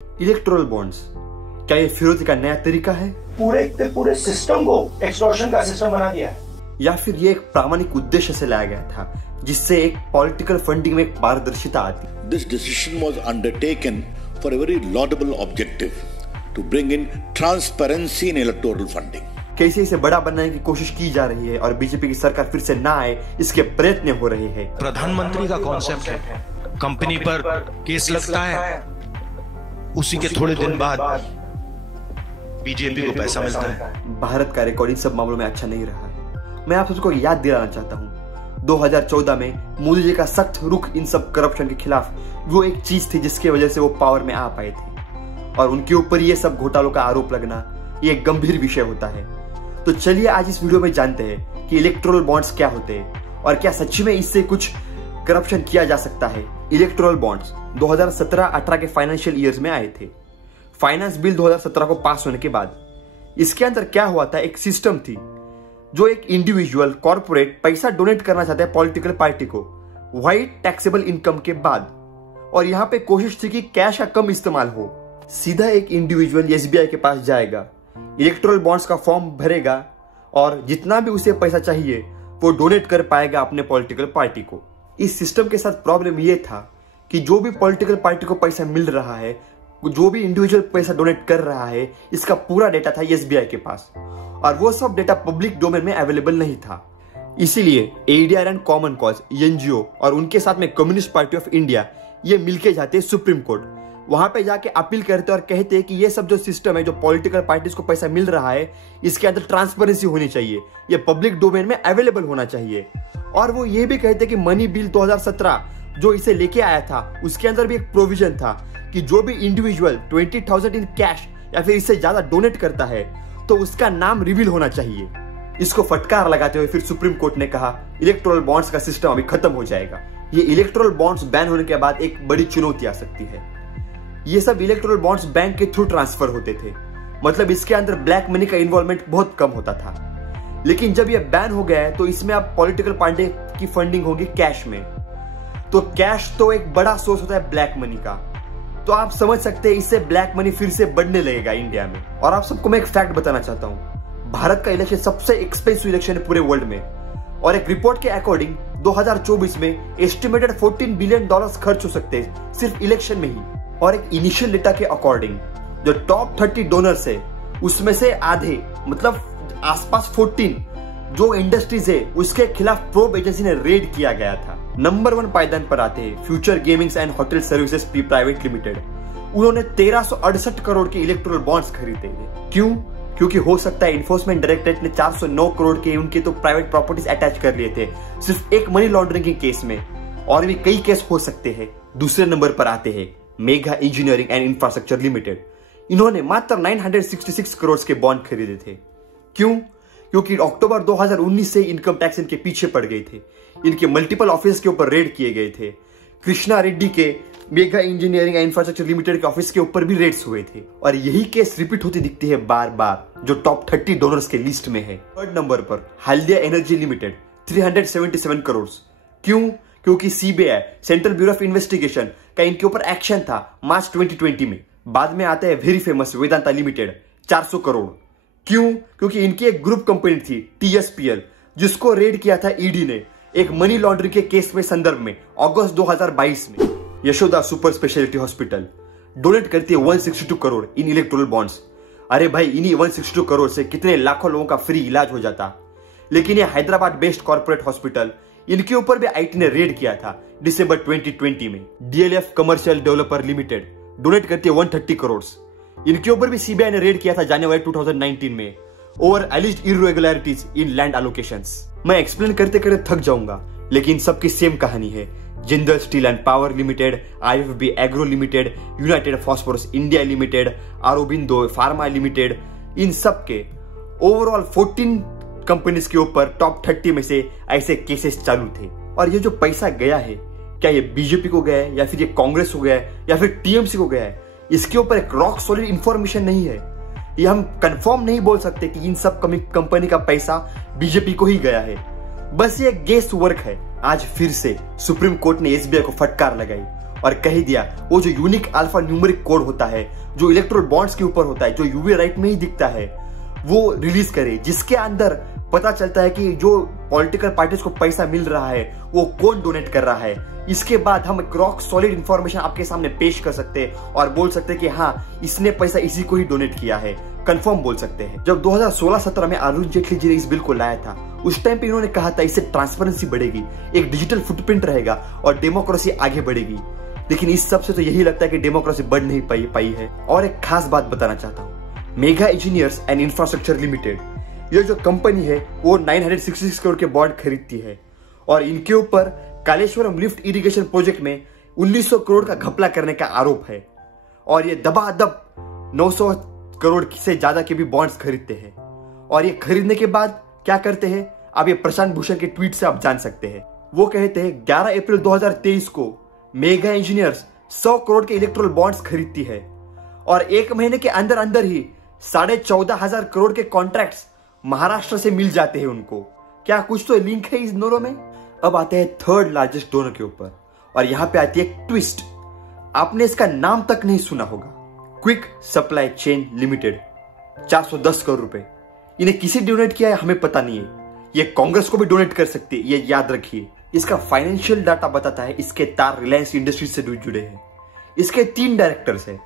Electoral bonds, क्या ये फिरौती का नया तरीका है? पूरे सिस्टम को एक्सटॉर्शन का सिस्टम बना दिया है। या फिर ये एक प्रामाणिक उद्देश्य से लाया गया था जिससे एक पॉलिटिकल फंडिंग में एक पारदर्शिता आती? This decision was undertaken for a very laudable objective to bring in transparency in electoral funding. कैसे इसे बड़ा बनाने की कोशिश की जा रही है और बीजेपी की सरकार फिर से ना आए इसके प्रयत्न हो रहे हैं। प्रधानमंत्री का कॉन्सेप्ट है, कंपनी पर केस लगता है, उसी के थोड़े दिन बाद बीजेपी को पैसा मिलता है। भारत का रिकॉर्ड इन सब मामलों में अच्छा नहीं रहा है। मैं आप सबको याद दिलाना चाहता हूँ 2014 में मोदी जी का सख्त रुख इन सब करप्शन के खिलाफ वो एक चीज थी जिसकी वजह से वो पावर में आ पाए थे, और उनके ऊपर ये सब घोटालों का आरोप लगना ये एक गंभीर विषय होता है। तो चलिए आज इस वीडियो में जानते हैं कि इलेक्टोरल बॉन्ड्स क्या होते हैं और क्या सच में इससे कुछ करप्शन किया जा सकता है। इलेक्टोरल बॉन्ड्स 2017-18 के फाइनेंशियल ईयर्स में आए थे। फाइनेंस बिल 2017 को पास होने के बाद इसके अंदर क्या हुआ था, एक सिस्टम थी जो एक इंडिविजुअल कॉर्पोरेट पैसा डोनेट करना चाहता है पॉलिटिकल पार्टी को व्हाइट टैक्सेबल इनकम के बाद, और यहाँ पे कोशिश थी कि कैश का कम इस्तेमाल हो। सीधा एक इंडिविजुअल एसबीआई के पास जाएगा, इलेक्टोरल बॉन्ड्स का फॉर्म भरेगा और जितना भी उसे पैसा चाहिए वो डोनेट कर पाएगा अपने पॉलिटिकल पार्टी को। इस सिस्टम के साथ प्रॉब्लम ये था कि जो भी पॉलिटिकल पार्टी को पैसा मिल रहा है, जो भी इंडिविजुअल पैसा डोनेट कर रहा है, इसका पूरा डेटा था एसबीआई के पास, और वो सब डेटा पब्लिक डोमेन में अवेलेबल नहीं था। इसीलिए ADR and common cause NGO और उनके साथ में कम्युनिस्ट पार्टी ऑफ इंडिया ये मिलके जाते सुप्रीम कोर्ट, वहां पे जाके अपील करते और कहते हैं कि ये सब जो सिस्टम है, जो पॉलिटिकल पार्टीज को पैसा मिल रहा है, इसके अंदर ट्रांसपेरेंसी होनी चाहिए, ये पब्लिक डोमेन में अवेलेबल होना चाहिए। और वो ये भी कहते हैं कि मनी बिल 2017 जो इसे लेके आया था उसके अंदर भी एक प्रोविजन था कि जो भी इंडिविजुअल 20,000 इन कैश या फिर इससे ज्यादा डोनेट करता है तो उसका नाम रिवील होना चाहिए। इसको फटकार लगाते हुए फिर सुप्रीम कोर्ट ने कहा इलेक्टोरल बॉन्ड्स का सिस्टम अभी खत्म हो जाएगा। ये इलेक्टोरल बॉन्ड्स बैन होने के बाद एक बड़ी चुनौती आ सकती है। ये सब इलेक्टोरल बॉन्ड्स बैंक के थ्रू ट्रांसफर होते थे, मतलब इसके अंदर ब्लैक मनी का इन्वॉल्वमेंट बहुत कम होता था। लेकिन जब ये बैन हो गया है तो इसमें अब पॉलिटिकल पार्टी की फंडिंग होगी कैश में, तो कैश तो एक बड़ा सोर्स होता है ब्लैक मनी का, तो आप समझ सकते हैं इससे ब्लैक मनी फिर से बढ़ने लगेगा इंडिया में। और आप सबको मैं एक फैक्ट बताना चाहता हूं, भारत का इलेक्शन सबसे एक्सपेंसिव इलेक्शन है पूरे वर्ल्ड में, और एक रिपोर्ट के अकॉर्डिंग 2024 में एस्टिमेटेड $14 बिलियन खर्च हो सकते हैं सिर्फ इलेक्शन में ही। और एक इनिशियल डेटा के अकॉर्डिंग जो टॉप 30 डोनर्स है उसमें से आधे, मतलब आसपास 14 जो इंडस्ट्रीज है उसके खिलाफ प्रोब एजेंसी ने रेड किया गया था। नंबर 1 पायदान पर आते हैं future gamings and hotel services private limited. उन्होंने 1368 करोड़ के इलेक्टोरल बॉन्ड्स खरीदे थे। क्यों? क्योंकि हो सकता है इन्फोर्समेंट डायरेक्टरेट ने 409 करोड़ के उनके तो प्राइवेट प्रॉपर्टीज अटैच कर लिए थे सिर्फ एक मनी लॉन्ड्रिंग के केस में, और भी कई केस हो सकते हैं। दूसरे नंबर पर आते हैं mega engineering and infrastructure limited. इन्होंने मात्र 966 करोड़ के बॉन्ड खरीदे थे। क्यों? क्योंकि अक्टूबर 2019 से इनकम टैक्स इनके पीछे पड़ गए थे, इनके मल्टीपल ऑफिस के ऊपर रेड किए गए थे। कृष्णा रेड्डी के mega engineering and infrastructure limited के ऑफिस के ऊपर भी रेड्स हुए थे, और यही केस रिपीट होती दिखती है बार बार जो टॉप 30 डोनर्स के लिस्ट में है। थर्ड नंबर पर हल्दिया एनर्जी लिमिटेड 377 करोड़। क्यों? क्योंकि CBI central bureau of investigation का इनके ऊपर एक्शन था मार्च 2020 में। बाद में आता है very famous Vedanta limited 400 crore. क्यों? क्योंकि इनकी एक ग्रुप कंपनी थी TSPL जिसको रेड किया था ईडी ने एक मनी लॉन्ड्रिंग के केस में संदर्भ में अगस्त 2022 में। Yashoda super speciality hospital donate करती है 162 करोड़ इन इलेक्टोरल बॉन्ड्स। अरे भाई, इन्हीं 162 करोड़ से कितने लाखों लोगों का फ्री इलाज हो जाता। लेकिन ये हैदराबाद बेस्ड कॉर्पोरेट हॉस्पिटल, इनके ऊपर भी आईटी ने रेड किया था दिसंबर 2020 में। DLF commercial developer limited donate करती है 130 करोड़। इनके ऊपर भी सीबीआई ने रेड किया था जनवरी 2019 में over alleged irregularities in land allocations. मैं एक्सप्लेन करते करते थक जाऊंगा, लेकिन सबकी सेम कहानी है। Jindal Steel and Power Limited, IFB Agro Limited, United Phosphorus India Limited, Aurobindo Pharma Limited, इन सब के ओवरऑल 14 कंपनीज के ऊपर टॉप 30 में से ऐसे केसेस चालू थे। और ये जो पैसा गया है, क्या ये बीजेपी को गया है या फिर ये कांग्रेस को गया है या फिर टीएमसी को गया है, इसके ऊपर एक रॉक सॉलिड इंफॉर्मेशन नहीं है। ये हम कंफर्म नहीं बोल सकते कि इन सब कंपनी का पैसा बीजेपी को ही गया है, बस ये गेस वर्क है। आज फिर से सुप्रीम कोर्ट ने एसबीआई को फटकार लगाई और कह दिया वो जो यूनिक अल्फा न्यूमेरिक कोड होता है जो इलेक्ट्रोल बॉन्ड्स के ऊपर होता है, जो यूवी लाइट में ही दिखता है, वो रिलीज करे, जिसके अंदर पता चलता है कि जो पॉलिटिकल पार्टीज को पैसा मिल रहा है वो कौन डोनेट कर रहा है। इसके बाद हम एक रॉक सॉलिड इंफॉर्मेशन आपके सामने पेश कर सकते हैं और बोल सकते हैं कि हाँ, इसने पैसा इसी को ही डोनेट किया है, कंफर्म बोल सकते हैं। जब 2016-17 में अरुण जेटली जी ने इस बिल को लाया था, उस टाइम पे इन्होंने कहा था इससे ट्रांसपेरेंसी बढ़ेगी, एक डिजिटल फुटप्रिंट रहेगा और डेमोक्रेसी आगे बढ़ेगी। लेकिन इस सब से तो यही लगता है कि डेमोक्रेसी बढ़ नहीं पाई है। और एक खास बात बताना चाहता हूँ, mega engineers and infrastructure limited, ये जो कंपनी है वो 966 करोड़ के बॉन्ड खरीदती है और इनके ऊपर कालेश्वरम लिफ्ट इरिगेशन प्रोजेक्ट में 1900 करोड़ का घपला करने का आरोप है और ये दबादब 900 करोड़ से ज्यादा के भी बॉन्ड्स खरीदते हैं। और ये खरीदने के बाद क्या करते हैं, आप ये प्रशांत भूषण के ट्वीट से आप जान सकते हैं। वो कहते हैं 11 अप्रैल 2023 को मेगा इंजीनियर्स 100 करोड़ के इलेक्ट्रोल बॉन्ड्स खरीदती है और एक महीने के अंदर अंदर ही 14,500 करोड़ के कॉन्ट्रैक्ट्स महाराष्ट्र से मिल जाते हैं उनको। क्या कुछ तो लिंक है इस दोनों में। अब आते हैं थर्ड लार्जेस्ट डोनर के ऊपर और यहां पे आती है ट्विस्ट, आपने इसका नाम तक नहीं सुना होगा, quick supply chain limited, 410 crore रुपए। इन्हें किसी डोनेट किया है हमें पता नहीं है, ये कांग्रेस को भी डोनेट कर सकती है, ये याद रखिए। इसका फाइनेंशियल डाटा बताता है इसके तार रिलायंस इंडस्ट्रीज से जुड़े हैं। इसके 3 डायरेक्टर्स हैं,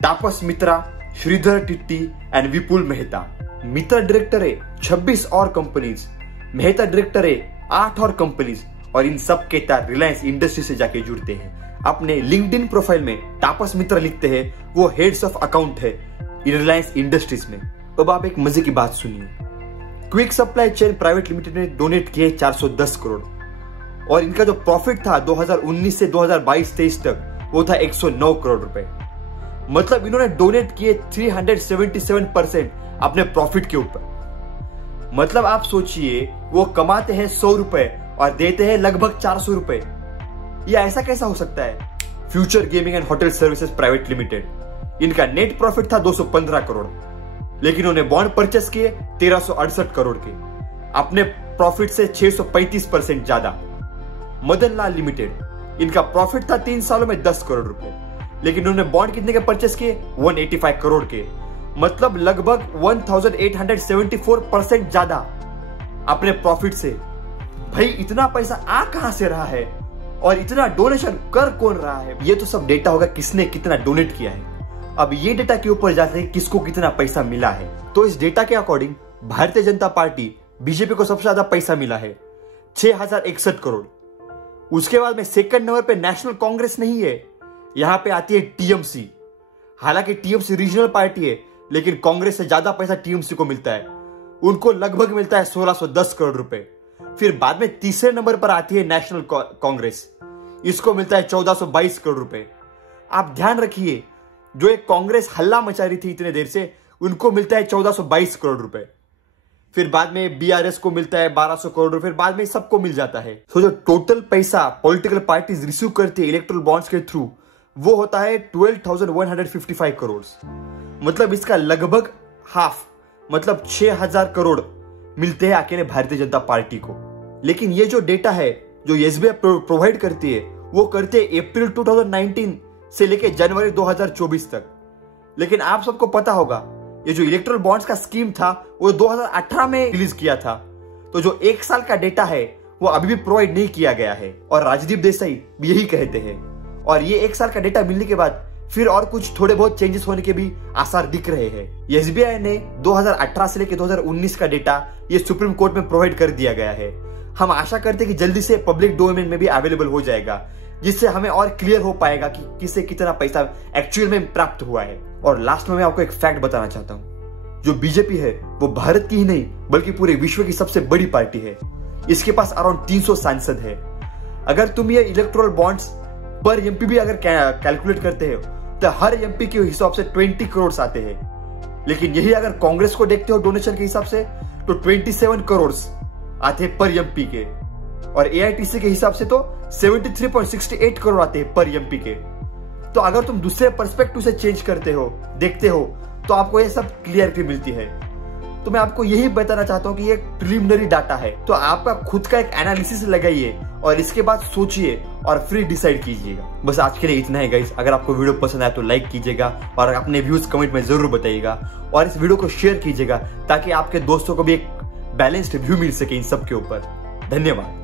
तापस मित्रा, श्रीधर टिट्टी एंड विपुल मेहता। मित्रा डायरेक्टर है 26 और कंपनीज, मेहता डायरेक्टर है 8 और कंपनीज और इन सब के तार रिलायंस इंडस्ट्री से जाके जुड़ते हैं। अपने लिंक्डइन प्रोफाइल में तापस मित्रा लिखते हैं वो हेड्स ऑफ अकाउंट है रिलायंस इंडस्ट्रीज में। अब आप एक मजे की बात सुनिए, quick supply chain private limited ने डोनेट किए 410 करोड़ और इनका जो प्रॉफिट था 2019 से 2022-23 तक वो था 109 करोड़ रुपए। मतलब इन्होंने डोनेट किए 377% अपने प्रॉफिट के ऊपर। मतलब आप सोचिए वो कमाते हैं 100 रुपए और देते हैं लगभग 400 रुपए। ये ऐसा कैसा हो सकता है। Future gaming and hotel services private limited, इनका नेट प्रॉफिट था 215 करोड़ लेकिन उन्होंने बॉन्ड परचेस किए 1368 करोड़ के, अपने प्रॉफिट से 635% ज्यादा। मदन लाल लिमिटेड, इनका प्रॉफिट था 3 सालों में 10 करोड़ रुपए लेकिन उन्होंने बॉन्ड कितने के परचेस किए 185 करोड़ के, मतलब लगभग 1874% ज्यादा अपने प्रॉफिट से। भाई इतना पैसा आ कहां से रहा है और इतना डोनेशन कर कौन रहा है। ये तो सब डेटा होगा किसने कितना डोनेट किया है। अब ये डेटा के ऊपर जाते हैं किसको कितना पैसा मिला है। तो इस डेटा के according Bharatiya Janata party BJP को सबसे ज्यादा पैसा मिला है 6061 करोड़। उसके बाद में सेकंड नंबर पे नेशनल कांग्रेस नहीं है, यहां पे आती है टीएमसी। हालांकि टीएमसी रीजनल पार्टी है लेकिन कांग्रेस से ज्यादा पैसा टीएमसी को मिलता है, उनको लगभग मिलता है 1610 करोड़ रुपए। फिर बाद में तीसरे नंबर पर आती है नेशनल कांग्रेस, इसको मिलता है 1422 करोड़ रुपए। आप ध्यान रखिए जो एक कांग्रेस हल्ला मचा रही थी इतने देर से, उनको मिलता है 1422 करोड़ रुपए। फिर बाद में बीआरएस को मिलता है 1200 करोड़, फिर बाद में सबको मिल जाता है। तो जो टोटल पैसा पॉलिटिकल पार्टीज रिसीव करती है इलेक्ट्रल बॉन्ड्स के थ्रू वो होता है 12,155 करोड़। मतलब इसका लगभग हाफ, मतलब 6000 करोड़ मिलते हैं अकेले भारतीय जनता पार्टी को। लेकिन ये जो डेटा है जो एसबीआई प्रोवाइड करती है वो करते हैं अप्रैल 2019 से लेके जनवरी 2024 तक। लेकिन आप सबको पता होगा ये जो इलेक्ट्रल बॉन्ड्स का स्कीम था वो 2018 में रिलीज किया था, तो जो 1 साल का डेटा है वो अभी भी प्रोवाइड नहीं किया गया है और राजदीप देसाई भी यही कहते हैं। और ये 1 साल का डेटा मिलने के बाद फिर और कुछ थोड़े बहुत चेंजेस होने के भी आसार दिख रहे हैं। एसबीआई ने 2018 से लेकर 2019 का डेटा ये सुप्रीम कोर्ट में प्रोवाइड कर दिया गया है। हम आशा करते हैं कि जल्दी से पब्लिक डोमेन में भी अवेलेबल हो जाएगा, जिससे हमें और क्लियर हो पाएगा कि किसे कितना पैसा एक्चुअल में प्राप्त हुआ है। और लास्ट में मैं आपको एक फैक्ट बताना चाहता हूँ, जो बीजेपी है वो भारत की ही नहीं बल्कि पूरे विश्व की सबसे बड़ी पार्टी है। इसके पास अराउंड 300 सांसद है। अगर तुम ये इलेक्ट्रोल बॉन्ड्स पर एमपी भी अगर कैलकुलेट करते हो तो हर एमपी के हिसाब से 20 करोड़ आते हैं। लेकिन यही अगर कांग्रेस को देखते हो डोनेशन के हिसाब से तो 27 करोड़ आते हैं पर एमपी के, और एआईटीसी के हिसाब से तो 73.68 करोड़ आते हैं पर एमपी के। तो अगर तुम दूसरे पर्सपेक्टिव से चेंज करते हो, देखते हो, तो आपको ये सब क्लियरिटी मिलती है। तो मैं आपको यही बताना चाहता हूँ कि ये प्रिलिमिनरी डाटा है, तो आपका खुद का एक एनालिसिस लगाइए और इसके बाद सोचिए और फ्री डिसाइड कीजिएगा। बस आज के लिए इतना है गाइस। अगर आपको वीडियो पसंद आए तो लाइक कीजिएगा और अपने व्यूज कमेंट में जरूर बताइएगा और इस वीडियो को शेयर कीजिएगा ताकि आपके दोस्तों को भी एक बैलेंस्ड व्यू मिल सके इन सब के ऊपर। धन्यवाद।